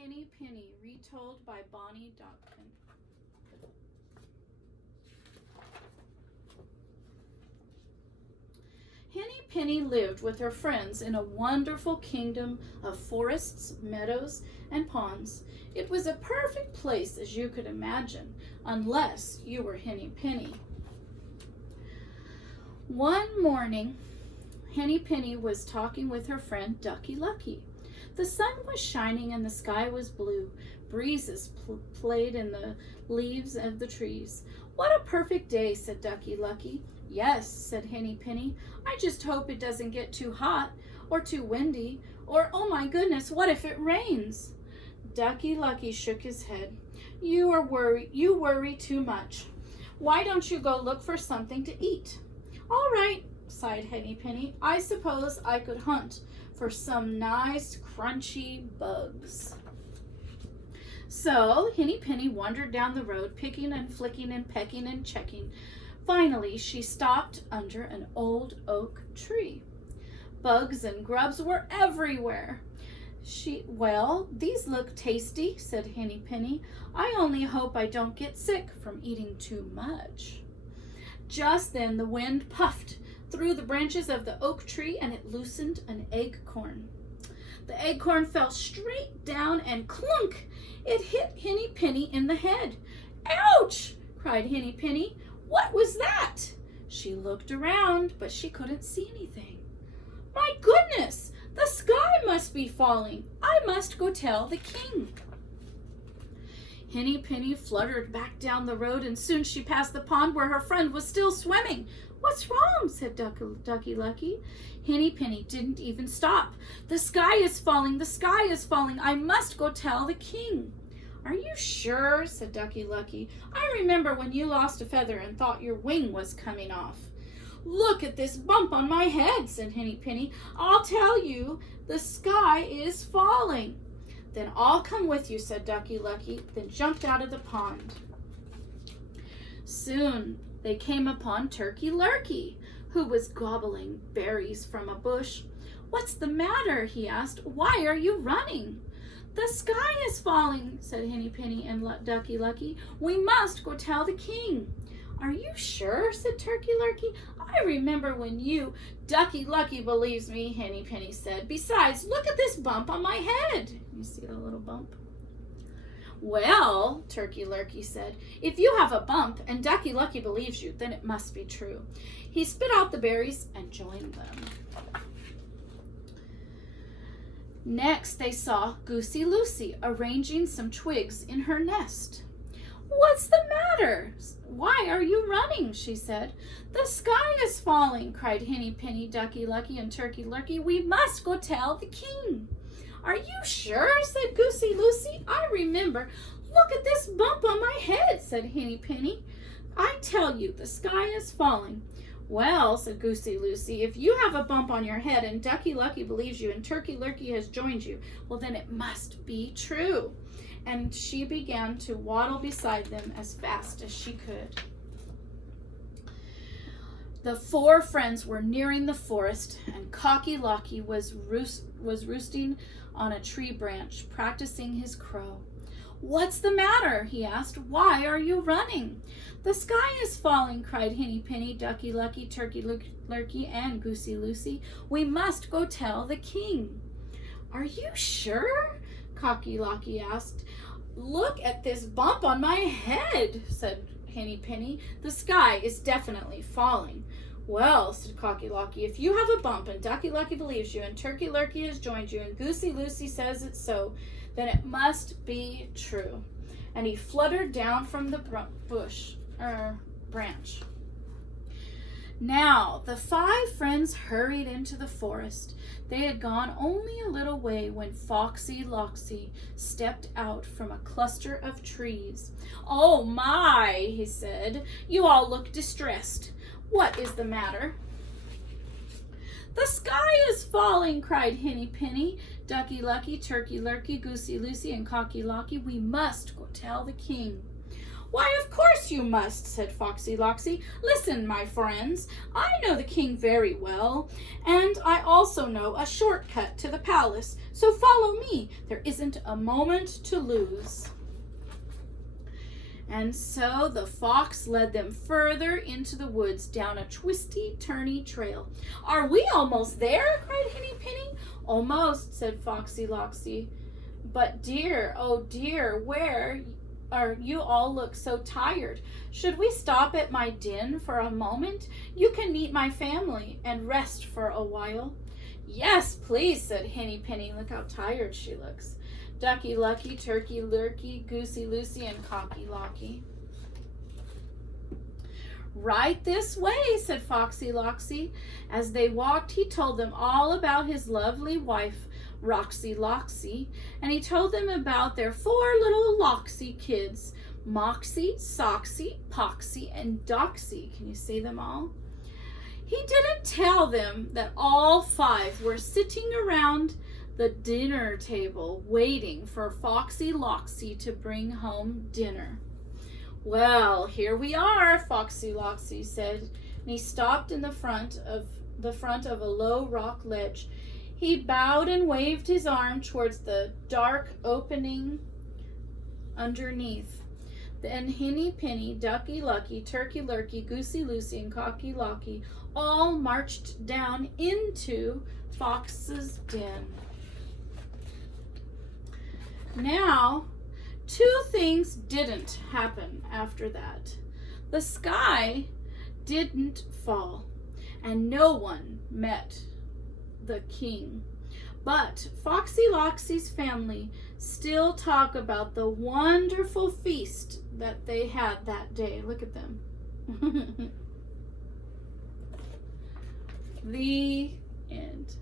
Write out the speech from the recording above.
Henny Penny, retold by Bonnie Dodkin. Henny Penny lived with her friends in a wonderful kingdom of forests, meadows, and ponds. It was a perfect place as you could imagine, unless you were Henny Penny. One morning, Henny Penny was talking with her friend Ducky Lucky. The sun was shining and the sky was blue. Breezes played in the leaves of the trees. "What a perfect day," said Ducky Lucky. "Yes," said Henny Penny. "I just hope it doesn't get too hot or too windy or, oh my goodness, what if it rains?" Ducky Lucky shook his head. You worry too much. Why don't you go look for something to eat?" "All right," sighed Henny Penny. "I suppose I could hunt for some nice crunchy bugs." So Henny Penny wandered down the road, picking and flicking and pecking and checking. Finally, she stopped under an old oak tree. Bugs and grubs were everywhere. "Well, these look tasty," said Henny Penny. "I only hope I don't get sick from eating too much." Just then the wind puffed through the branches of the oak tree and it loosened an acorn. The acorn fell straight down and clunk! It hit Henny Penny in the head. "Ouch!" cried Henny Penny. "What was that?" She looked around, but she couldn't see anything. "My goodness! The sky must be falling. I must go tell the king." Henny Penny fluttered back down the road, and soon she passed the pond where her friend was still swimming. "What's wrong?" said Ducky Lucky. Henny Penny didn't even stop. "The sky is falling. The sky is falling. I must go tell the king." "Are you sure?" said Ducky Lucky. "I remember when you lost a feather and thought your wing was coming off." "Look at this bump on my head," said Henny Penny. "I'll tell you, the sky is falling." "Then I'll come with you," said Ducky Lucky, then jumped out of the pond. Soon they came upon Turkey Lurkey, who was gobbling berries from a bush. "What's the matter?" he asked. "Why are you running?" "The sky is falling," said Henny Penny and Ducky Lucky. "We must go tell the king." "Are you sure?" said Turkey Lurkey. "I remember when you—" "Ducky Lucky believes me," Henny Penny said. "Besides, look at this bump on my head." You see the little bump? "Well," Turkey Lurkey said, "if you have a bump and Ducky Lucky believes you, then it must be true." He spit out the berries and joined them. Next they saw Goosey Lucy arranging some twigs in her nest. "What's the matter? Why are you running?" she said. "The sky is falling," cried Henny Penny, Ducky Lucky, and Turkey Lurkey. "We must go tell the king." "Are you sure?" said Goosey Lucy. "I remember." "Look at this bump on my head," said Henny Penny. "I tell you, the sky is falling." "Well," said Goosey Lucy, "if you have a bump on your head and Ducky Lucky believes you and Turkey Lurkey has joined you, well, then it must be true." And she began to waddle beside them as fast as she could. The four friends were nearing the forest, and Cocky Locky was roosting on a tree branch, practicing his crow. "What's the matter?" he asked. "Why are you running?" "The sky is falling," cried Henny Penny, Ducky Lucky, Turkey Lurkey, and Goosey Lucy. "We must go tell the king." "Are you sure?" Cocky Locky asked. "Look at this bump on my head," said Henny Penny. "The sky is definitely falling." "Well," said Cocky Locky, "if you have a bump and Ducky Lucky believes you and Turkey Lurkey has joined you and Goosey Lucy says it's so, then it must be true." And he fluttered down from the branch. Now the five friends hurried into the forest. They had gone only a little way when Foxy Loxy stepped out from a cluster of trees. "Oh my," he said, "you all look distressed. What is the matter?" "The sky is falling," cried Henny Penny, Ducky Lucky, Turkey Lurkey, Goosey Lucy, and Cocky Locky. "We must go tell the king." Why, of course you must, said Foxy Loxy. Listen, my friends, I know the king very well, and I also know a shortcut to the palace, so follow me. There isn't a moment to lose. And so the fox led them further into the woods down a twisty, turny trail. Are we almost there? Cried Henny Penny. Almost, said Foxy Loxy. But dear, oh dear, where are you all look so tired? Should we stop at my den for a moment? You can meet my family and rest for a while. Yes, please, said Henny Penny. Look how tired she looks. Ducky Lucky, Turkey Lurkey, Goosey Lucy, and Cocky Locky. Right this way, said Foxy Loxy. As they walked, he told them all about his lovely wife, Roxy Loxy, and he told them about their 4 little Loxy kids, Moxie, Soxy, Poxy, and Doxy. Can you see them all? He didn't tell them that all 5 were sitting around the dinner table waiting for Foxy Loxy to bring home dinner. Well, here we are, Foxy Loxy said, and he stopped in the front of a low rock ledge. He bowed and waved his arm towards the dark opening underneath. Then Henny Penny, Ducky Lucky, Turkey Lurkey, Goosey Lucy, and Cocky Locky all marched down into Fox's den. Now, 2 things didn't happen after that. The sky didn't fall, and no one met the king. But Foxy Loxy's family still talk about the wonderful feast that they had that day. Look at them. The end.